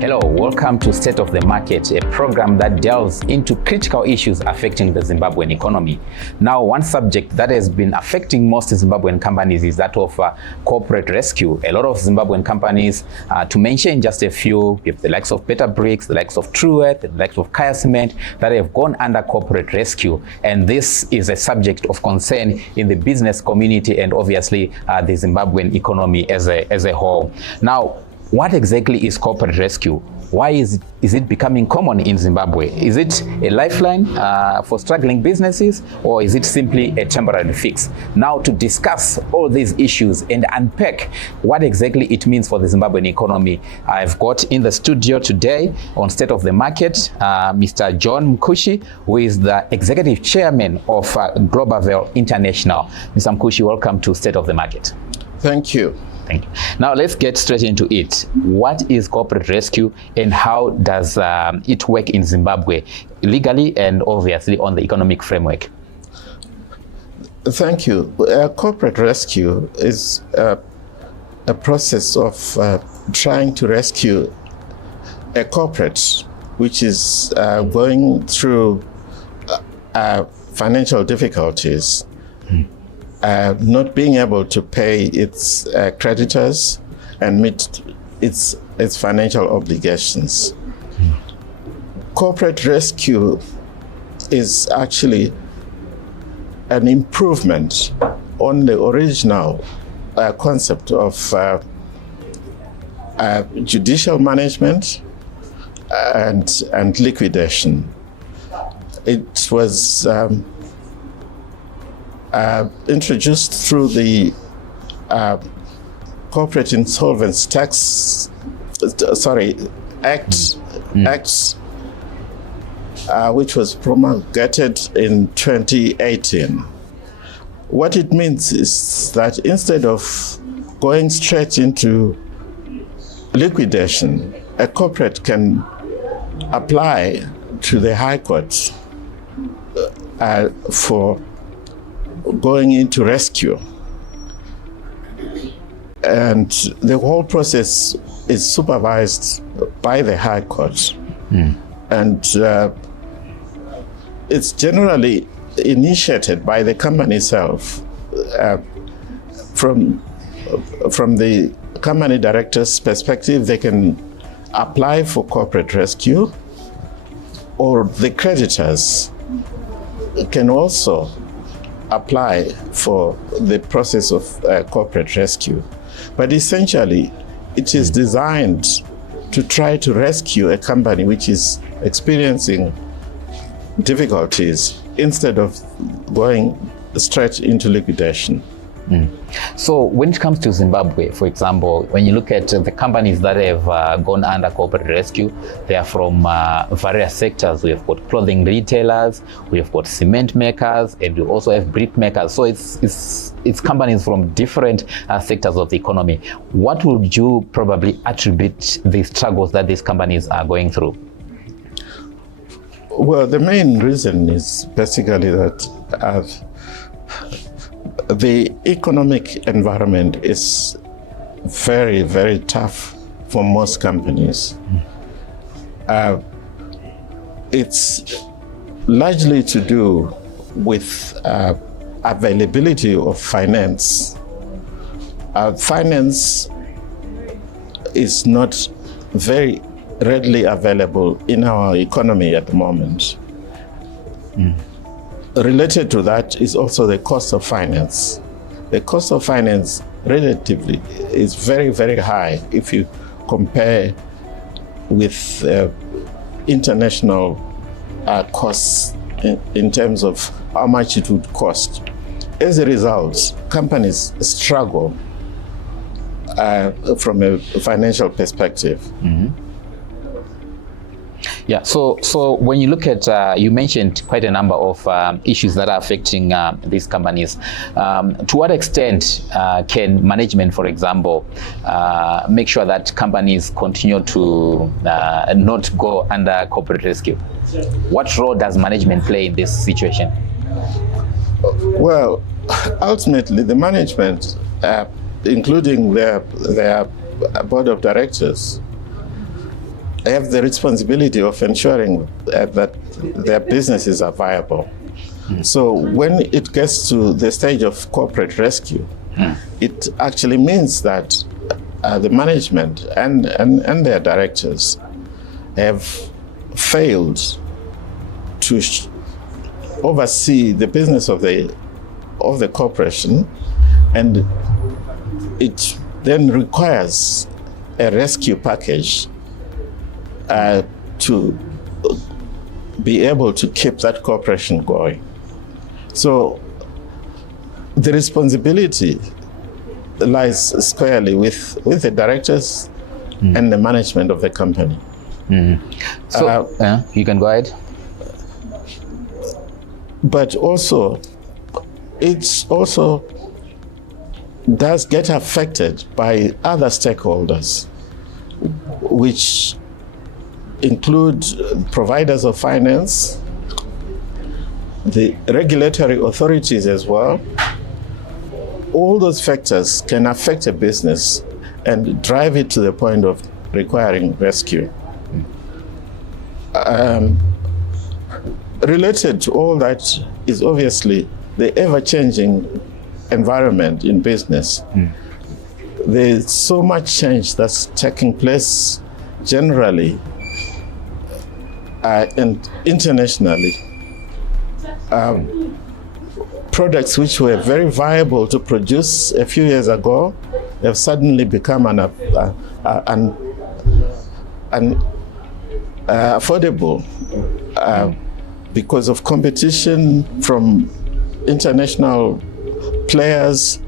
Hello, welcome to State of the Market, a program that delves into critical issues affecting the Zimbabwean economy. Now, one subject that has been affecting most Zimbabwean companies is that of corporate rescue. A lot of Zimbabwean companies, to mention just a few, we have the likes of Better Bricks, the likes of Trueworth, the likes of Kaya Cement, that have gone under corporate rescue. And this is a subject of concern in the business community and obviously the Zimbabwean economy as a whole. Now, what exactly is corporate rescue? Why is it becoming common in Zimbabwe? Is it a lifeline for struggling businesses, or is it simply a temporary fix? Now, to discuss all these issues and unpack what exactly it means for the Zimbabwean economy, I've got in the studio today on State of the Market, Mr. John Mkushi, who is the Executive Chairman of Globavel International. Mr. Mkushi, welcome to State of the Market. Thank you. Thank you. Now let's get straight into it. What is corporate rescue and how does it work in Zimbabwe legally and obviously on the economic framework? Thank you. Corporate rescue is a process of trying to rescue a corporate which is going through financial difficulties. Not being able to pay its creditors and meet its financial obligations. Corporate rescue is actually an improvement on the original concept of judicial management and liquidation. It was introduced through the Corporate Insolvency Acts, which was promulgated in 2018. What it means is that instead of going straight into liquidation, a corporate can apply to the High Court for going into rescue. And the whole process is supervised by the High Court. And it's generally initiated by the company itself. From the company director's perspective, they can apply for corporate rescue, or the creditors can also apply for the process of corporate rescue. But essentially, it is designed to try to rescue a company which is experiencing difficulties instead of going straight into liquidation. So when it comes to Zimbabwe, for example, when you look at the companies that have gone under corporate rescue, they are from various sectors. We have got clothing retailers, we have got cement makers, and we also have brick makers. So it's companies from different sectors of the economy. What would you probably attribute the struggles that these companies are going through? Well, the main reason is basically that the economic environment is very, very tough for most companies. It's largely to do with availability of finance. Finance is not very readily available in our economy at the moment. Related to that is also the cost of finance. The cost of finance relatively is very, very high if you compare with international costs in terms of how much it would cost. As a result, companies struggle from a financial perspective. Yeah, so when you look at, you mentioned quite a number of issues that are affecting these companies. To what extent can management, for example, make sure that companies continue to not go under corporate rescue? What role does management play in this situation? Well, ultimately, the management, including their board of directors, have the responsibility of ensuring that their businesses are viable. So when it gets to the stage of corporate rescue, it actually means that the management and their directors have failed to oversee the business of the corporation, and it then requires a rescue package to be able to keep that corporation going. So the responsibility lies squarely with the directors and the management of the company. So you can go ahead. But also, it also does get affected by other stakeholders, which include providers of finance, the regulatory authorities as well. All those factors can affect a business and drive it to the point of requiring rescue. Related to all that is obviously the ever-changing environment in business. There's so much change that's taking place generally and internationally. Products which were very viable to produce a few years ago have suddenly become unaffordable because of competition from international players.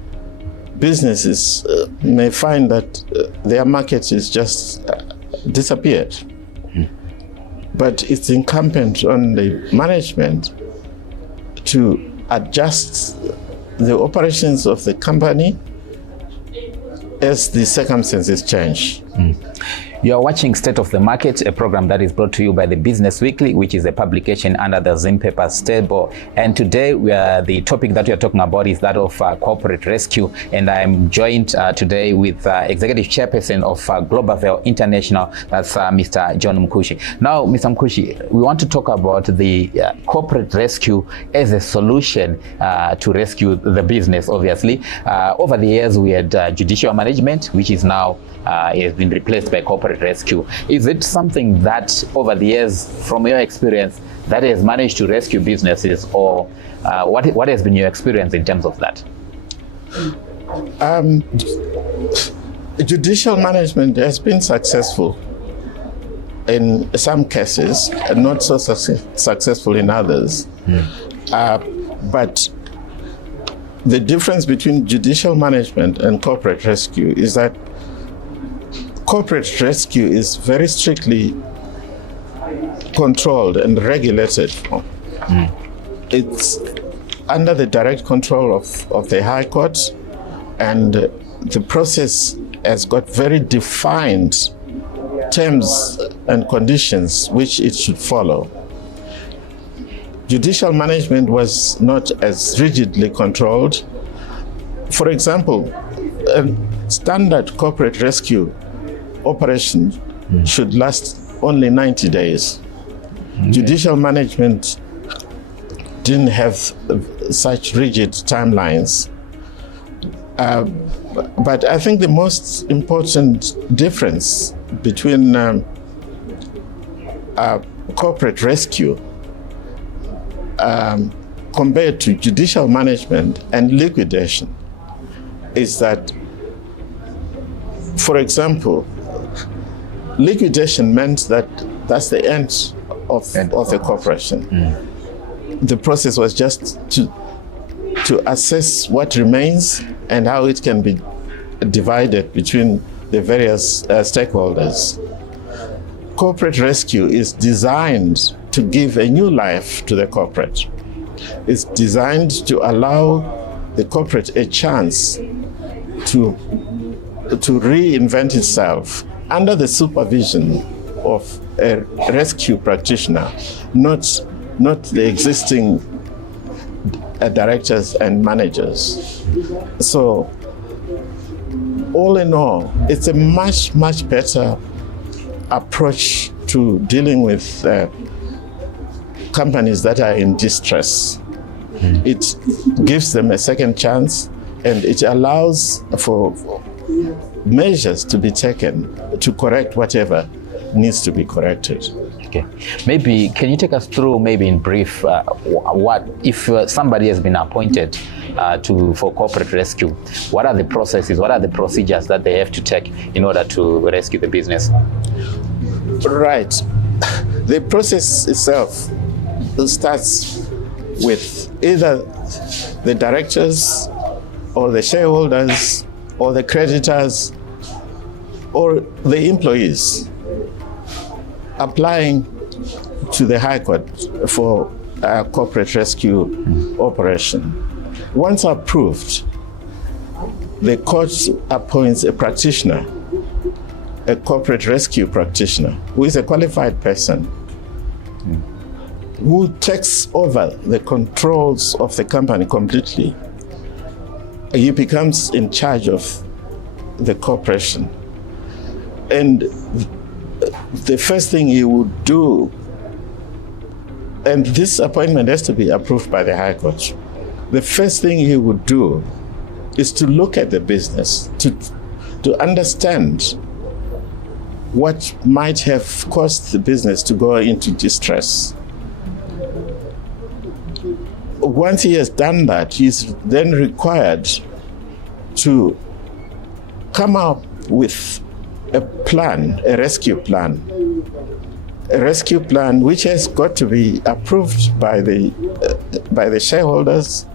Businesses may find that their market is just disappeared. But it's incumbent on the management to adjust the operations of the company as the circumstances change. You are watching State of the Market, a program that is brought to you by the Business Weekly, which is a publication under the Zim paper stable. And today, the topic that we are talking about is that of corporate rescue. And I'm joined today with Executive Chairperson of Global International, that's Mr. John Mkushi. Now, Mr. Mkushi, we want to talk about the corporate rescue as a solution to rescue the business, obviously. Over the years, we had judicial management, which is now has been replaced by corporate rescue. Is it something that over the years, from your experience, that has managed to rescue businesses, or what has been your experience in terms of that? Judicial management has been successful in some cases and not so successful in others. But the difference between judicial management and corporate rescue is that corporate rescue is very strictly controlled and regulated. It's under the direct control of the High Court, and the process has got very defined terms and conditions which it should follow. Judicial management was not as rigidly controlled. For example, a standard corporate rescue operation should last only 90 days. Judicial management didn't have such rigid timelines. But I think the most important difference between corporate rescue compared to judicial management and liquidation is that, for example, liquidation meant that that's the end of the corporation. The process was just to assess what remains and how it can be divided between the various stakeholders. Corporate rescue is designed to give a new life to the corporate. It's designed to allow the corporate a chance to reinvent itself under the supervision of a rescue practitioner, not the existing directors and managers. So, all in all, it's a much better approach to dealing with companies that are in distress. It gives them a second chance, and it allows for measures to be taken to correct whatever needs to be corrected. Okay, maybe can you take us through, maybe in brief, what if somebody has been appointed for corporate rescue? What are the processes? What are the procedures that they have to take in order to rescue the business? Right. The process itself starts with either the directors or the shareholders or the creditors or the employees applying to the High Court for a corporate rescue operation. Once approved, the court appoints a practitioner, a corporate rescue practitioner, who is a qualified person who takes over the controls of the company completely. He becomes in charge of the corporation. And the first thing he would do, and this appointment has to be approved by the High Court, the first thing he would do is to look at the business, to understand what might have caused the business to go into distress. Once he has done that, he's then required to come up with a plan, a rescue plan which has got to be approved by the shareholders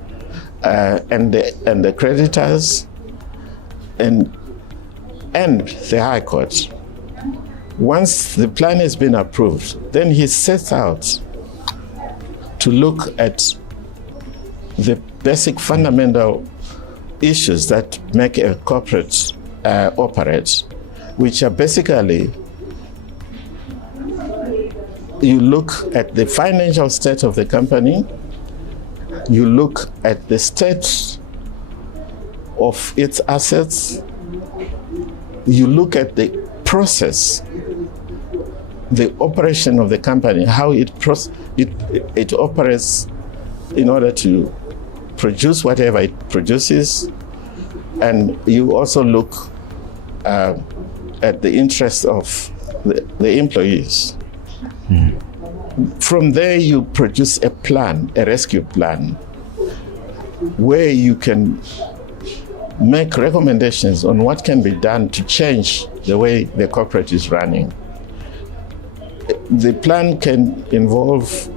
and the creditors and the High Court. Once the plan has been approved, then he sets out to look at the basic fundamental issues that make a corporate operate, which are basically, you look at the financial state of the company, you look at the state of its assets, you look at the process, the operation of the company, how it operates in order to produce whatever it produces, and you also look at the interests of the employees. From there, you produce a plan, a rescue plan, where you can make recommendations on what can be done to change the way the corporate is running. The plan can involve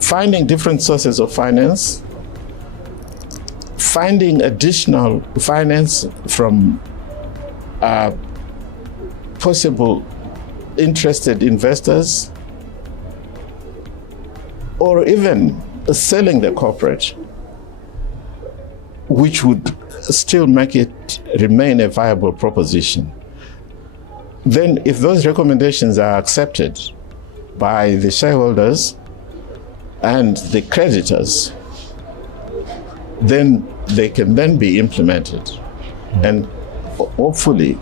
finding different sources of finance, finding additional finance from possible interested investors, or even selling the corporate, which would still make it remain a viable proposition. Then, if those recommendations are accepted by the shareholders and the creditors, then they can then be implemented, and hopefully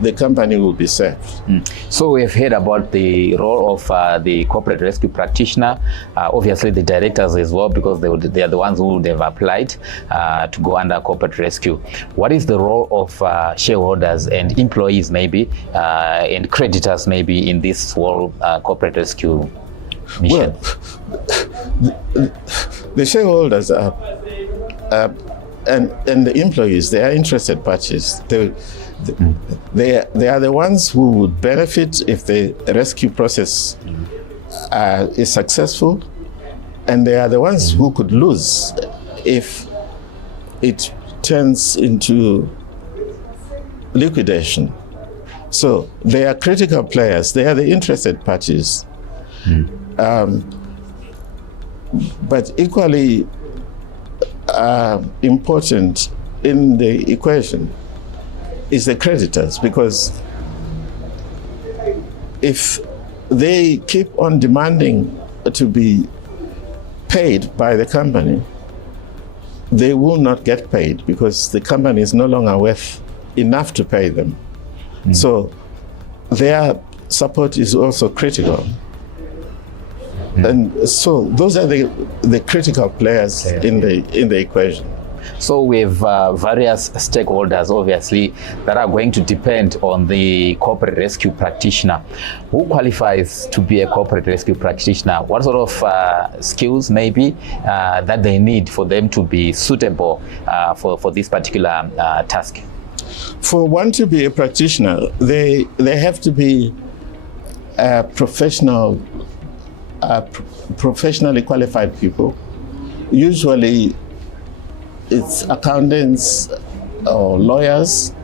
the company will be saved. So we've heard about the role of the corporate rescue practitioner, obviously the directors as well, because they are the ones who would have applied to go under corporate rescue. What is the role of shareholders and employees maybe, and creditors maybe in this whole corporate rescue mission? Well, the shareholders are, and the employees, they are interested parties. They are the ones who would benefit if the rescue process is successful, and they are the ones who could lose if it turns into liquidation. So they are critical players. They are the interested parties. But equally important in the equation is the creditors, because if they keep on demanding to be paid by the company, they will not get paid because the company is no longer worth enough to pay them. So their support is also critical. And so those are the critical players in the equation. So we have various stakeholders, obviously, that are going to depend on the corporate rescue practitioner. Who qualifies to be a corporate rescue practitioner? What sort of skills maybe that they need for them to be suitable for this particular task? For one to be a practitioner, they have to be professionally qualified people. Usually it's accountants or lawyers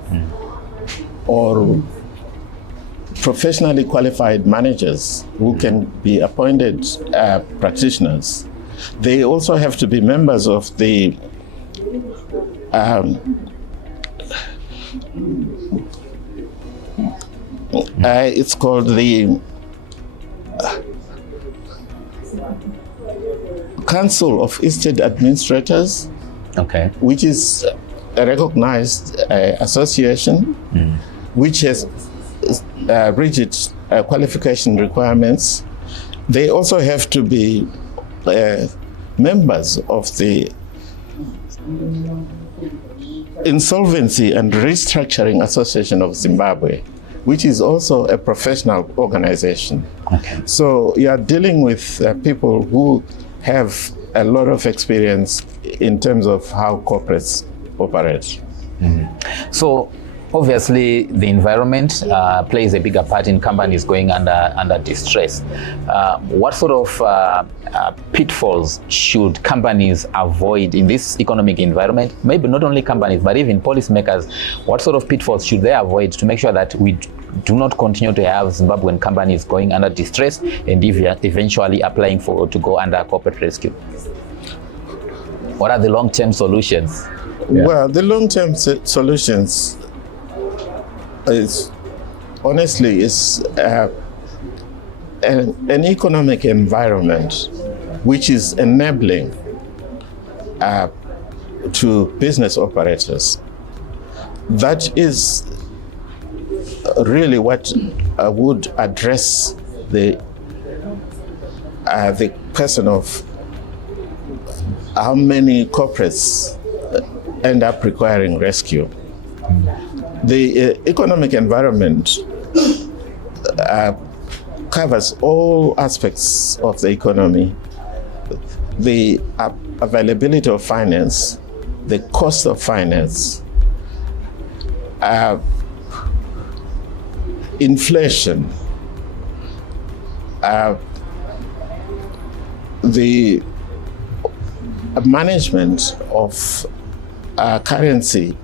or professionally qualified managers who can be appointed practitioners. They also have to be members of the it's called the Council of Estate Administrators, which is a recognized association which has rigid qualification requirements. They also have to be members of the Insolvency and Restructuring Association of Zimbabwe, which is also a professional organization. So you are dealing with people who have a lot of experience in terms of how corporates operate. So obviously the environment plays a bigger part in companies going under distress. What sort of pitfalls should companies avoid in this economic environment? Maybe not only companies, but even policymakers. What sort of pitfalls should they avoid to make sure that we do not continue to have Zimbabwean companies going under distress and eventually applying to go under corporate rescue? What are the long-term solutions? Well, the long-term solutions is honestly an economic environment which is enabling to business operators. That is really what would address the question of how many corporates end up requiring rescue. The economic environment covers all aspects of the economy: the availability of finance, the cost of finance, inflation, the management of currency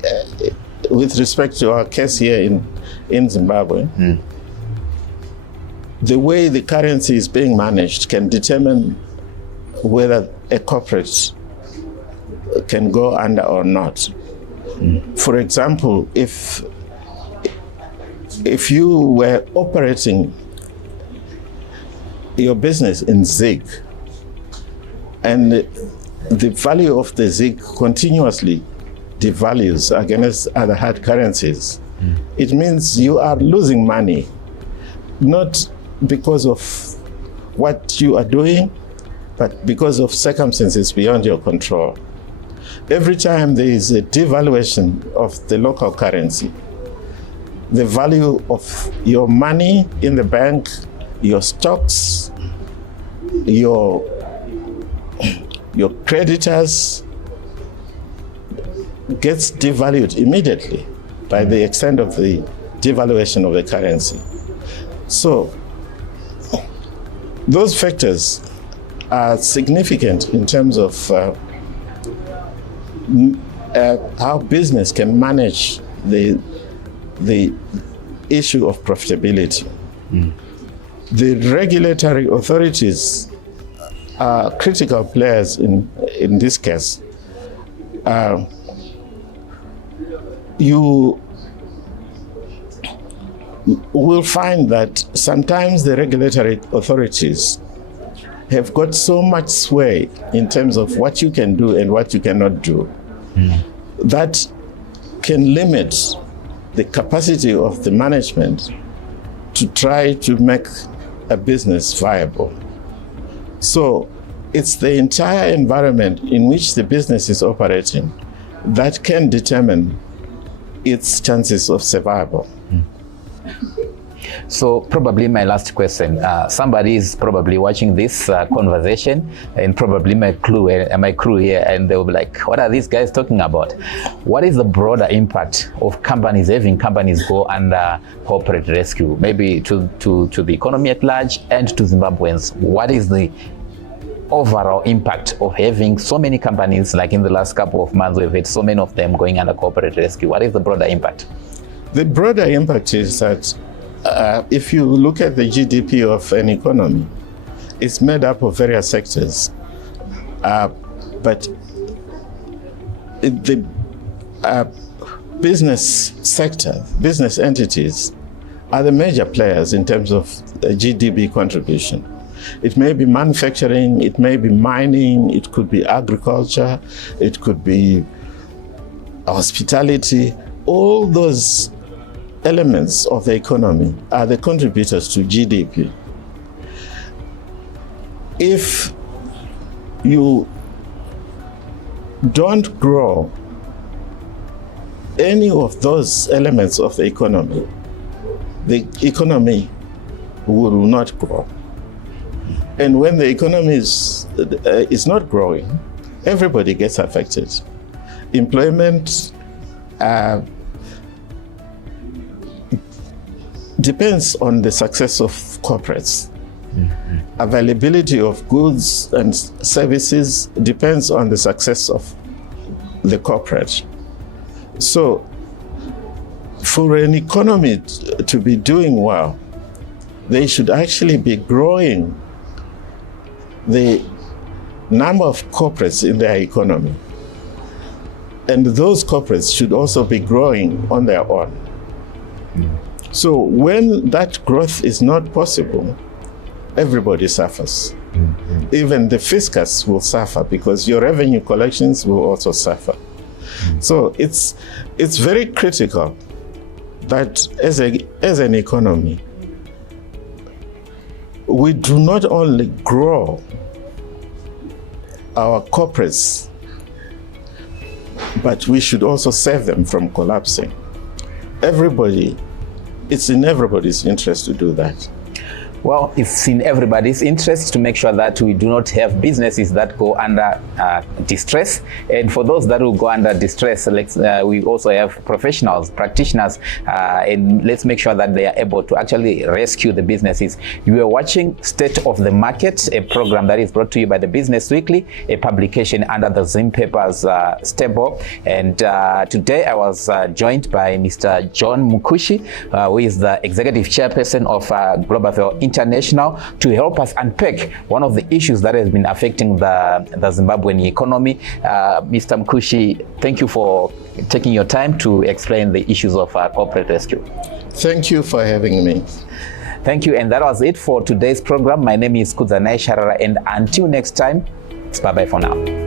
with respect to our case here in Zimbabwe. The way the currency is being managed can determine whether a corporate can go under or not. For example, if you were operating your business in ZiG and the value of the ZiG continuously devalues against other hard currencies, it means you are losing money, not because of what you are doing, but because of circumstances beyond your control. Every time there is a devaluation of the local currency, the value of your money in the bank, your stocks, your creditors gets devalued immediately by the extent of the devaluation of the currency. So those factors are significant in terms of how business can manage the issue of profitability. The regulatory authorities are critical players in this case. You will find that sometimes the regulatory authorities have got so much sway in terms of what you can do and what you cannot do that can limit the capacity of the management to try to make a business viable. So it's the entire environment in which the business is operating that can determine its chances of survival. So probably my last question, somebody is probably watching this conversation and probably my crew here, and they'll be like, what are these guys talking about? What is the broader impact of companies, having companies go under corporate rescue, maybe to the economy at large and to Zimbabweans? What is the overall impact of having so many companies, like in the last couple of months, we've had so many of them going under corporate rescue? What is the broader impact? The broader impact is that if you look at the GDP of an economy, it's made up of various sectors. But the business sector, business entities, are the major players in terms of GDP contribution. It may be manufacturing, it may be mining, it could be agriculture, it could be hospitality. All those elements of the economy are the contributors to GDP. If you don't grow any of those elements of the economy will not grow. And when the economy is not growing, everybody gets affected. Employment depends on the success of corporates. Mm-hmm. Availability of goods and services depends on the success of the corporate. So for an economy to be doing well, they should actually be growing the number of corporates in their economy. And those corporates should also be growing on their own. Mm. So when that growth is not possible, everybody suffers. Mm-hmm. Even the fiscus will suffer because your revenue collections will also suffer. Mm. So it's very critical that as an economy, we do not only grow our corporates, but we should also save them from collapsing. It's in everybody's interest to do that. Well, it's in everybody's interest to make sure that we do not have businesses that go under distress. And for those that will go under distress, we also have professionals, practitioners, and let's make sure that they are able to actually rescue the businesses. You are watching State of the Market, a program that is brought to you by the Business Weekly, a publication under the Zim Papers stable. And today I was joined by Mr. John Mukushi, who is the Executive Chairperson of Global International, to help us unpack one of the issues that has been affecting the Zimbabwean economy. Mr. Mukushi, thank you for taking your time to explain the issues of corporate rescue. Thank you for having me. Thank you, and that was it for today's program. My name is Kudzanai Sharara, and until next time, it's bye-bye for now.